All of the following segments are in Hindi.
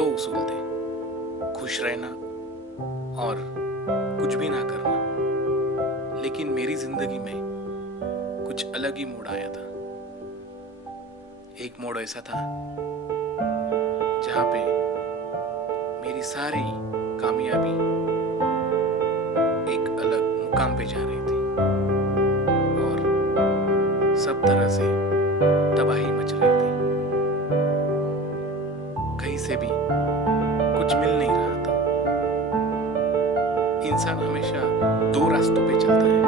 दो उसूल थे, खुश रहना और कुछ भी ना करना। लेकिन मेरी जिंदगी में कुछ अलग ही मोड़ आया था। एक मोड़ ऐसा था जहां पे मेरी सारी कामयाबी एक अलग मुकाम पे जा रही थी और सब तरह से तबाही मच रही थी। कहीं से भी कुछ मिल नहीं रहा था। इंसान हमेशा दो रास्तों पे चलता है,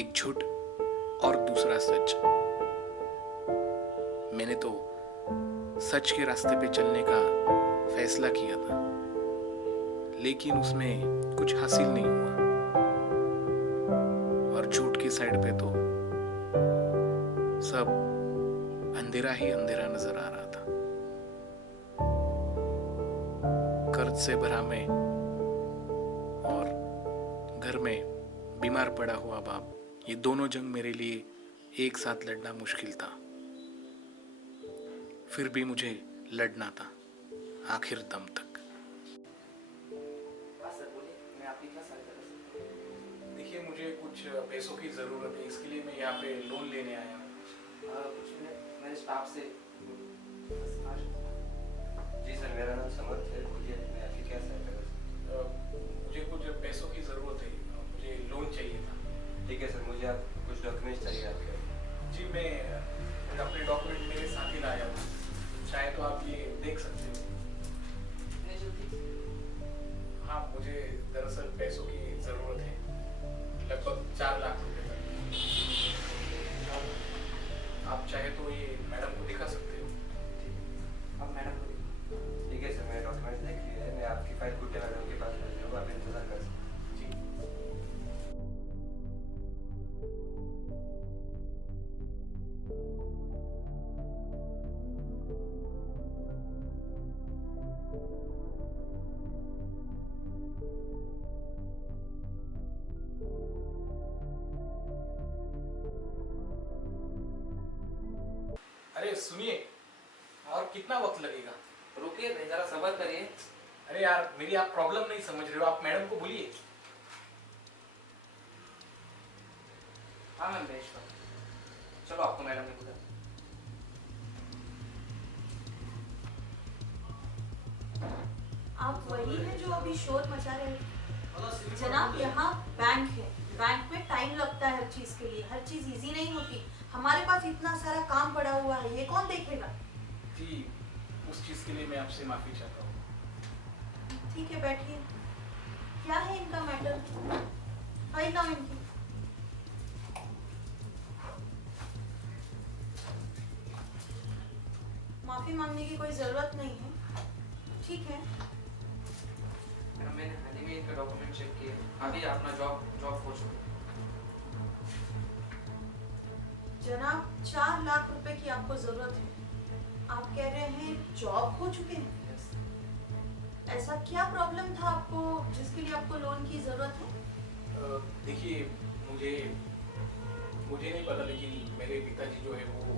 एक झूठ और दूसरा सच। मैंने तो सच के रास्ते पे चलने का फैसला किया था, लेकिन उसमें कुछ हासिल नहीं हुआ और झूठ की साइड पे तो सब अंधेरा ही अंधेरा नजर आ रहा था। कर्ज से भरा मैं और घर में बीमार पड़ा हुआ बाप, ये दोनों जंग मेरे लिए एक साथ लड़ना मुश्किल था। फिर भी मुझे लड़ना था आखिर दम तक। देखिए, मुझे कुछ पैसों की ज़रूरत है, इसके लिए मैं यहाँ पे लोन लेने आया हूँ। कुछ मेरे स्टाफ से। जी सर, मेरा नाम समर्थ है। बोलिए, मैं आपकी क्या सहायता कर सकता हूँ? मुझे कुछ पैसों की ज़रूरत है, मुझे लोन चाहिए था। ठीक है सर, मुझे आप कुछ डॉक्यूमेंट्स चाहिए आपके। जी, मैं अपने डॉक्यूमेंट मेरे साथ ही लाया हूँ, चाहे तो आप ये देख सकते हो। हाँ, मुझे दरअसल पैसों की ज़रूरत है, लगभग 4 लाख रुपए तक। आप चाहे तो ये मैडम को दिखा सकते हो। अब मैडम को। ठीक है सर, मैंने डॉक्यूमेंट्स देख लिए हैं। मैं आपकी फाइल गुड्डे मैडम के पास भेज दूँगा, आप इंतजार कर सकते हैं। जी। अरे सुनिए, और कितना वक्त लगेगा? रुकिए, जरा सब्र करिए। अरे यार, मेरी आप प्रॉब्लम नहीं समझ रहे हो, आप मैडम को बोलिए। हाँ मैं भेजता हूँ। चलो आपको मैडम ने बुलाया। आप वही हैं जो अभी शोर मचा रहे हैं? जनाब, यहाँ बैंक है, बैंक में टाइम लगता है हर चीज के लिए, हर चीज इजी नहीं होती। हमारे पास इतना सारा काम पड़ा हुआ है, ये कौन देखेगा? जी, उस चीज के लिए मैं आपसे माफी चाहता हूँ। ठीक है, बैठिए। क्या है इनका मैटर? फाइल लाओ इनकी। माफी मांगने की कोई जरूरत नहीं है, ठीक है। मैडम, मैंने हाल ही में इनका डॉक्यूमेंट चेक किए, अभी अपना जॉब हो चुका। जनाब, 4 लाख रुपए की आपको जरूरत है। आप कह रहे हैं जॉब खो चुके हैं? ऐसा क्या प्रॉब्लम था आपको जिसके लिए आपको लोन की जरूरत है? देखिए, मुझे नहीं पता, लेकिन मेरे पिताजी जो है वो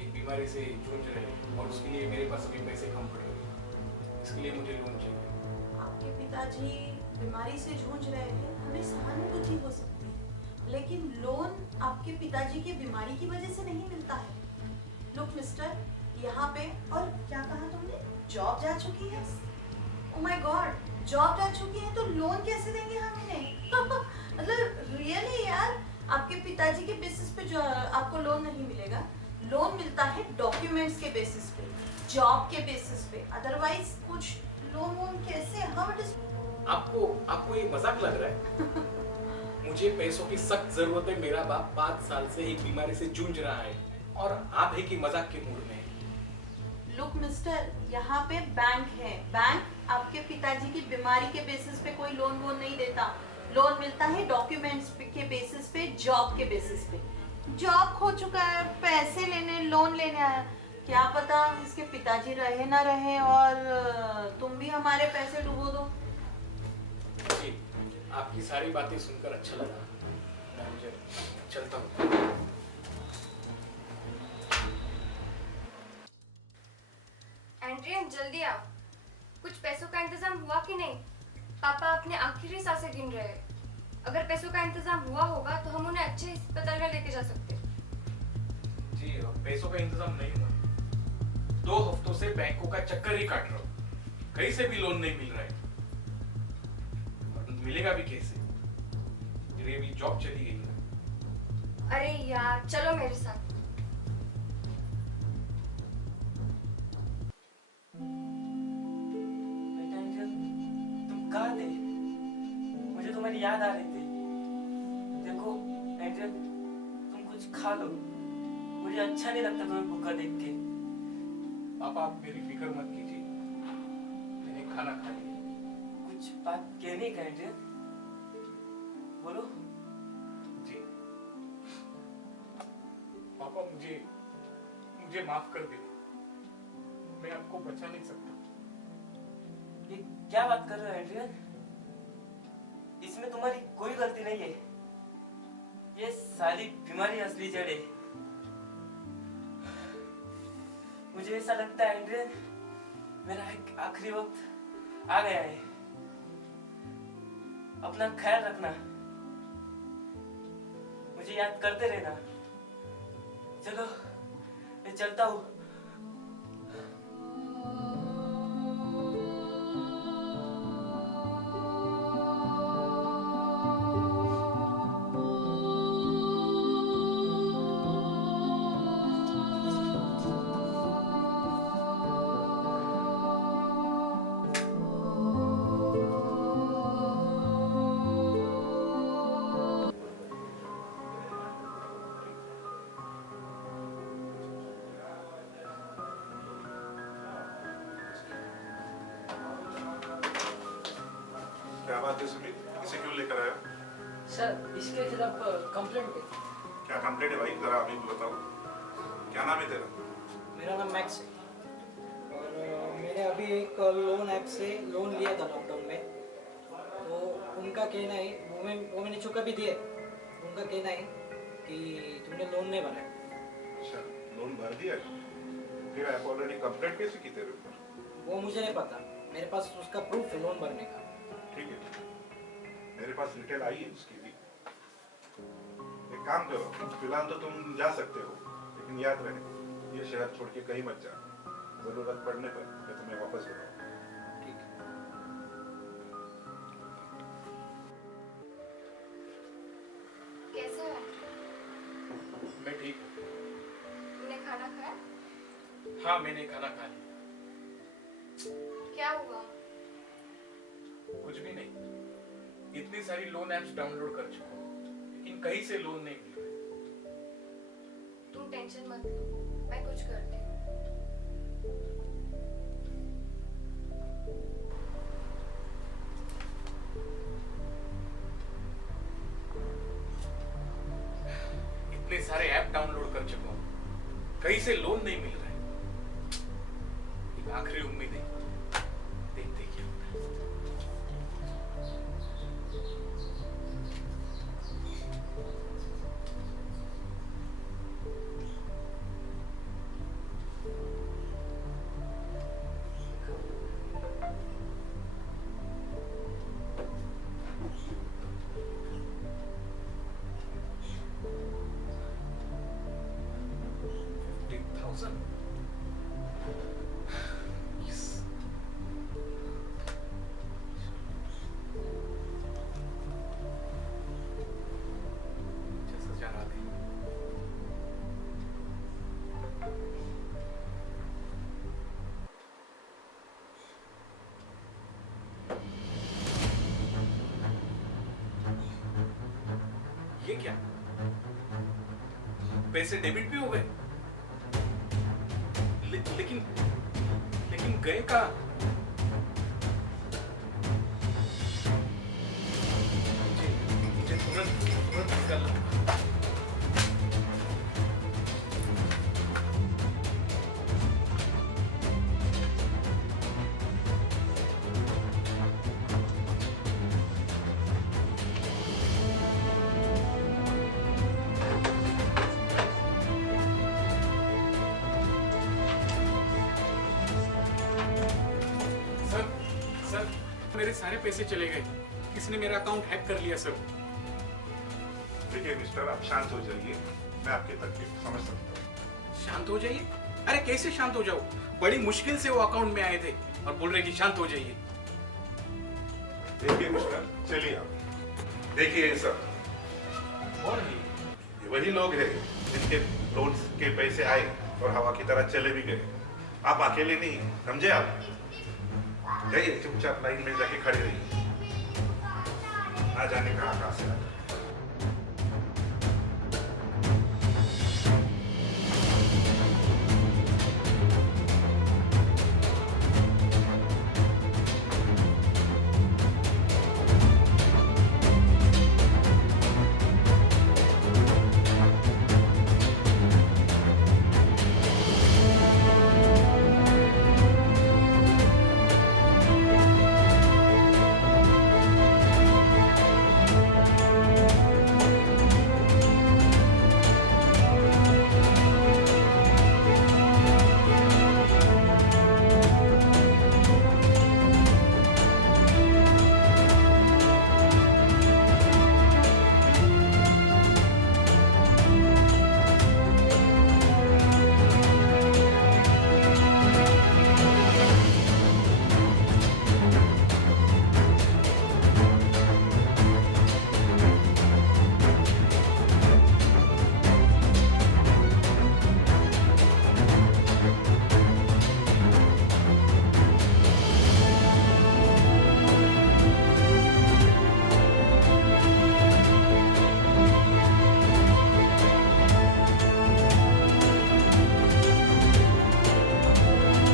एक बीमारी से जूझ रहे हैं और उसके लिए मेरे पास अभी पैसे कम पड़े हुए हैं, इसके लिए मुझे लोन चाहिए। आपके पिताजी बीमारी से जूझ रहे हैं, हमें सहानुभूति हो सकती है, लेकिन लोन आपके पिताजी की बीमारी की वजह से नहीं मिलता है। लुक मिस्टर, यहाँ पे, और क्या कहा तुमने? जॉब जा चुकी है? ओह माय गॉड, जॉब जा चुकी है तो लोन कैसे देंगे हम इन्हें? मतलब रियली यार, आपके पिताजी के बेसिस पे जो आपको लोन नहीं मिलेगा। लोन मिलता है डॉक्यूमेंट्स के बेसिस पे, जॉब के बेसिस पे, अदरवाइज कुछ लोन वोन कैसे? How it is? आपको ये मजाक लग रहा है? मुझे पैसों की सख्त जरूरत है। मेरा बाप 5 साल से एक बीमारी से जूझ रहा है और आप है कि मजाक के मूड में। लुक मिस्टर, यहाँ पे बैंक है, बैंक आपके पिताजी की बीमारी के बेसिस पे कोई लोन वोन नहीं देता। लोन मिलता है डॉक्यूमेंट्स के बेसिस पे, जॉब के बेसिस पे। जॉब खो चुका है, पैसे लेने, लोन लेने आया, क्या पता इसके पिताजी रहे ना रहे और तुम भी हमारे पैसे डुबो दो। जी, आपकी सारी बातें सुनकर अच्छा लगा। मैं मुझे चलता हूँ। एंड एंड्रियन जल्दी आओ। कुछ पैसों का इंतजाम हुआ कि नहीं? पापा अपने आखिरी सांसें गिन रहे हैं। अगर पैसों का इंतजाम हुआ होगा तो हम उन्हें अच्छे अस्पताल में लेके जा सकते हैं। जी पैसों का इंतजाम नहीं हुआ। 2 हफ्तों से बैंकों का चक्कर ही काट रहा हूँ, कहीं से भी लोन नहीं मिल रहा है। और मिलेगा भी कैसे? मेरी अभी जॉब चली गई है। अरे यार चलो मेरे साथ। बेटा एंजल, तुम कहाँ थे? मुझे तुम्हारी याद आ रही थी। देखो एंजल, तुम कुछ खा लो, मुझे अच्छा नहीं लगता तुम्हें भूखा देख के। पापा आप मेरी फिक्र मत कीजिए, मैंने खाना खा लिया। कुछ बात कहने का एंजल, बोलो। जी पापा मुझे माफ कर दे, मैं आपको बचा नहीं सकता। ये क्या बात कर रहे हो एंड्रियन? इसमें तुम्हारी कोई गलती नहीं है। ये सारी बीमारी असली जड़ है। मुझे ऐसा लगता है एंड्रियन, मेरा एक आखिरी वक्त आ गया है। अपना ख्याल रखना, मुझे याद करते रहना। चलो मैं चलता हूँ। क्या बात है सुमित, इसे क्यों लेकर आया? सर इसके खिलाफ कंप्लेंट है। क्या कंप्लेंट है भाई, जरा अभी बताओ। क्या नाम है तेरा? मेरा नाम मैक्स है और मैंने अभी एक लोन ऐप से लोन लिया था लॉकडाउन में। तो उनका कहना है, वो मैंने चुका भी दिया। उनका कहना है कि तुमने लोन नहीं भरा है। अच्छा, लोन भर दिया है? फिर ऐप ऑलरेडी कंप्लेंट कैसे की तेरे ऊपर? वो मुझे नहीं पता, मेरे पास उसका प्रूफ है लोन भरने का। ठीक है, मेरे पास डिटेल आई है उसकी भी। एक काम करो, फिलहाल तो तुम जा सकते हो, लेकिन याद रहे ये शहर छोड़ के कहीं मत जा। जरूरत पड़ने पर मैं तुम्हें वापस बुलाऊंगा। ठीक है। कैसे हो? मैं ठीक हूँ। तुमने खाना खाया? हाँ मैंने खाना खा लिया। क्या हुआ? कुछ भी नहीं, इतनी सारी लोन ऐप्स डाउनलोड कर चुका हूँ, लेकिन कहीं से लोन नहीं मिल रहा। तुम टेंशन मत लो, मैं कुछ करती हूँ। इतने सारे ऐप डाउनलोड कर चुका हूँ, कहीं से लोन नहीं मिल रहा है। एक आखिरी उम्मीद है, देखते क्या होता है। Yes. जैसा जा रहा था। ये क्या? पैसे डेबिट भी हो गए? लेकिन गए कहाँ? मुझे तुरंत निकलना होगा। मेरे सारे पैसे चले गए। किसी ने मेरा अकाउंट हैक कर लिया सर। देखिए मिस्टर, आप शांत हो जाइए, मैं आपकी तकलीफ समझ सकता हूँ। शांत हो जाइए? अरे कैसे शांत हो जाओ? बड़ी मुश्किल से वो अकाउंट में आए थे और बोल रहे कि शांत हो जाइए। देखिए मिस्टर, चलिए आप देखिए ये सब कौन है? ये वही लोग हैं जिनके लोन के पैसे आए और हवा की तरह चले भी गए। आप अकेले नहीं, समझे? आप जाइए, चुपचाप लाइन में जाके खड़े रहिए, ना जाने कहाँ से आ जाए।